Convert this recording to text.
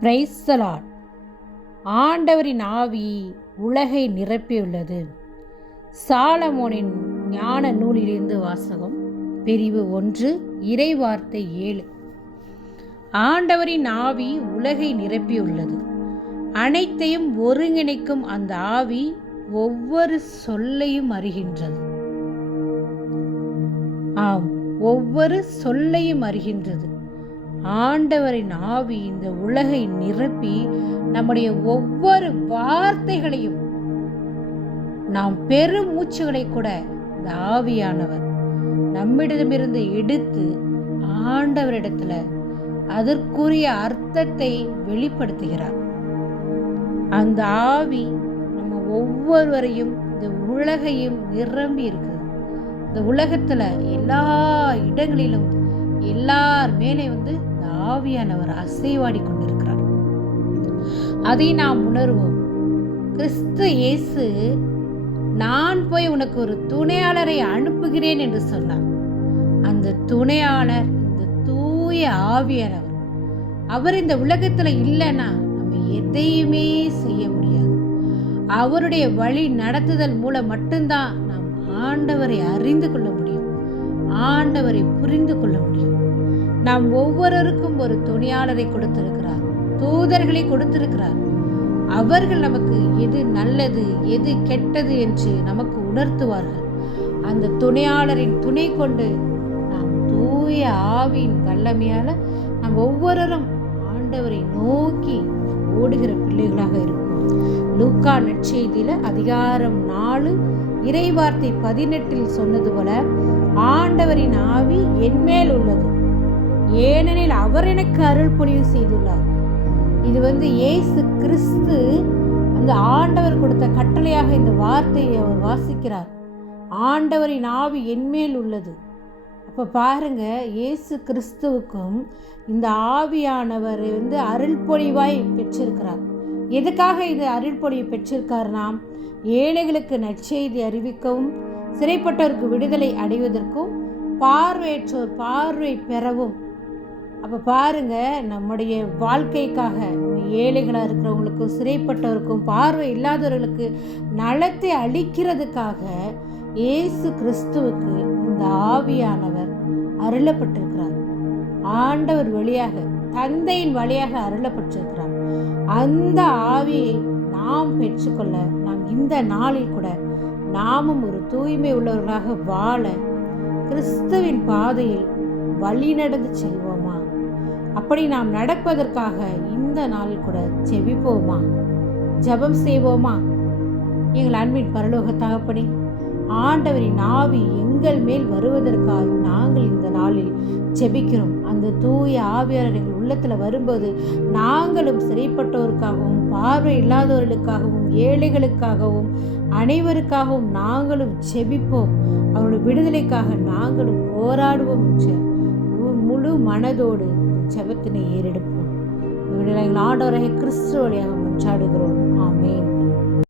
பிரைசலாட் ஆண்டவரின் ஆவி உலகை நிரப்பியுள்ளது. சாலமோனின் ஞான நூலிலிருந்து வாசகம் பிரிவு ஒன்று இறைவார்த்தை ஏழு. ஆண்டவரின் ஆவி உலகை நிரப்பியுள்ளது. அனைத்தையும் ஒருங்கிணைக்கும் அந்த ஆவி ஒவ்வொரு சொல்லையும் அறிகின்றது. ஆம் ஒவ்வொரு சொல்லையும் அறிகின்றது. ஆண்டவரின் ஆவி இந்த உலகை நிரப்பி நம்முடைய ஒவ்வொரு வார்த்தைகளையும் நாம் பெரும் மூச்சுகளை கூட இந்த ஆவியானவர் நம்மிடமிருந்து எடுத்து ஆண்டவரிடத்துல அதற்குரிய அர்த்தத்தை வெளிப்படுத்துகிறார். அந்த ஆவி நம்ம ஒவ்வொருவரையும் இந்த உலகையும் நிரம்பி இருக்குது. இந்த உலகத்துல எல்லா இடங்களிலும் எல்லார் மேலே வந்து இந்த ஆவியானவர் அசைவாடி கொண்டிருக்கிறார். அதை நாம் உணர்வோம். கிறிஸ்து இயேசு நான் போய் உனக்கு ஒரு துணையாளரை அனுப்புகிறேன் என்று சொன்னார். அந்த துணையாளர் இந்த தூய ஆவியானவர் அவர் இந்த உலகத்துல இல்லைன்னா நம்ம எதையுமே செய்ய முடியாது. அவருடைய வழி நடத்துதல் மூலம் மட்டும்தான் நாம் ஆண்டவரை அறிந்து கொள்ள முடியும். ஆண்டவரை புரிந்து கொள்ள முடியும். நாம் ஒவ்வொருவருக்கும் ஒரு துணையாளரை கொடுத்திருக்கிறார் தூதர்களை கொடுத்திருக்கிறார். அவர்கள் நமக்கு எது நல்லது எது கெட்டது என்று நமக்கு உணர்த்துவார்கள். அந்த துணையாளரின் துணை கொண்டு நாம் தூய ஆவியின் வல்லமையால நாம் ஒவ்வொருவரும் ஆண்டவரை நோக்கி ஓடுகிற பிள்ளைகளாக இருக்கும் லூக்கா நற்செய்தியில அதிகாரம் நாலு இறைவார்த்தை பதினெட்டில் சொன்னது போல ஆண்டவரின் ஆவி என்மேல் உள்ளது. ஏனெனில் அவர் எனக்கு அருள் பொழிவு செய்துள்ளார். இது வந்து இயேசு கிறிஸ்து அந்த ஆண்டவர் கொடுத்த கட்டளையாக இந்த வார்த்தையை அவர் வாசிக்கிறார். ஆண்டவரின் ஆவி என்மேல் உள்ளது. அப்போ பாருங்க இயேசு கிறிஸ்துவுக்கும் இந்த ஆவியானவர் வந்து அருள் பொழிவாய் பெற்றிருக்கிறார். எதுக்காக இது அருள் பொழிவு ஏழைகளுக்கு நற்செய்தி அறிவிக்கவும் சிறைப்பட்டோருக்கு விடுதலை அடைவதற்கும் பார்வையற்றோர் பார்வை பெறவும். அப்போ பாருங்க நம்முடைய வாழ்க்கைக்காக ஏழைகளாக இருக்கிறவங்களுக்கும் சிறைப்பட்டவருக்கும் பார்வை இல்லாதவர்களுக்கு நலத்தை அளிக்கிறதுக்காக இயேசு கிறிஸ்துவுக்கு இந்த ஆவியானவர் அருளப்பட்டிருக்கிறார். ஆண்டவர் வழியாக தந்தையின் வழியாக அருளப்பட்டிருக்கிறார். அந்த ஆவியை நாம் பெற்றுக்கொள்ள நாம் இந்த நாளில் கூட நாமும் ஒரு தூய்மை உள்ளவர்களாக வாழ கிறிஸ்துவின் பாதையில் வழி நடந்து செல்வோமா? அப்படி நாம் நடப்பதற்காக இந்த நாளில் கூட செவிப்போமா ஜெபம் செய்வோமா? எங்கள் அன்பின் பரலோக தகப்படி ஆண்டவரின் ஆவி எங்கள் மேல் வருவதற்காக நாங்கள் இந்த நாளில் ஜெபிக்கிறோம். அந்த தூய ஆவியாளர் எங்கள் உள்ளத்தில் வரும்போது நாங்களும் சிறைப்பட்டோருக்காகவும் பார்வை இல்லாதவர்களுக்காகவும் ஏழைகளுக்காகவும் அனைவருக்காகவும் நாங்களும் ஜெபிப்போம். அவருடைய விடுதலைக்காக நாங்களும் போராடுவோம் என்று முழு மனதோடு ஜெபத்தினை ஏறெடுப்போம். விடுதலை ஆண்டவரை கிறிஸ்துவ வழியாக மன்றாடுகிறோம். ஆமேன்.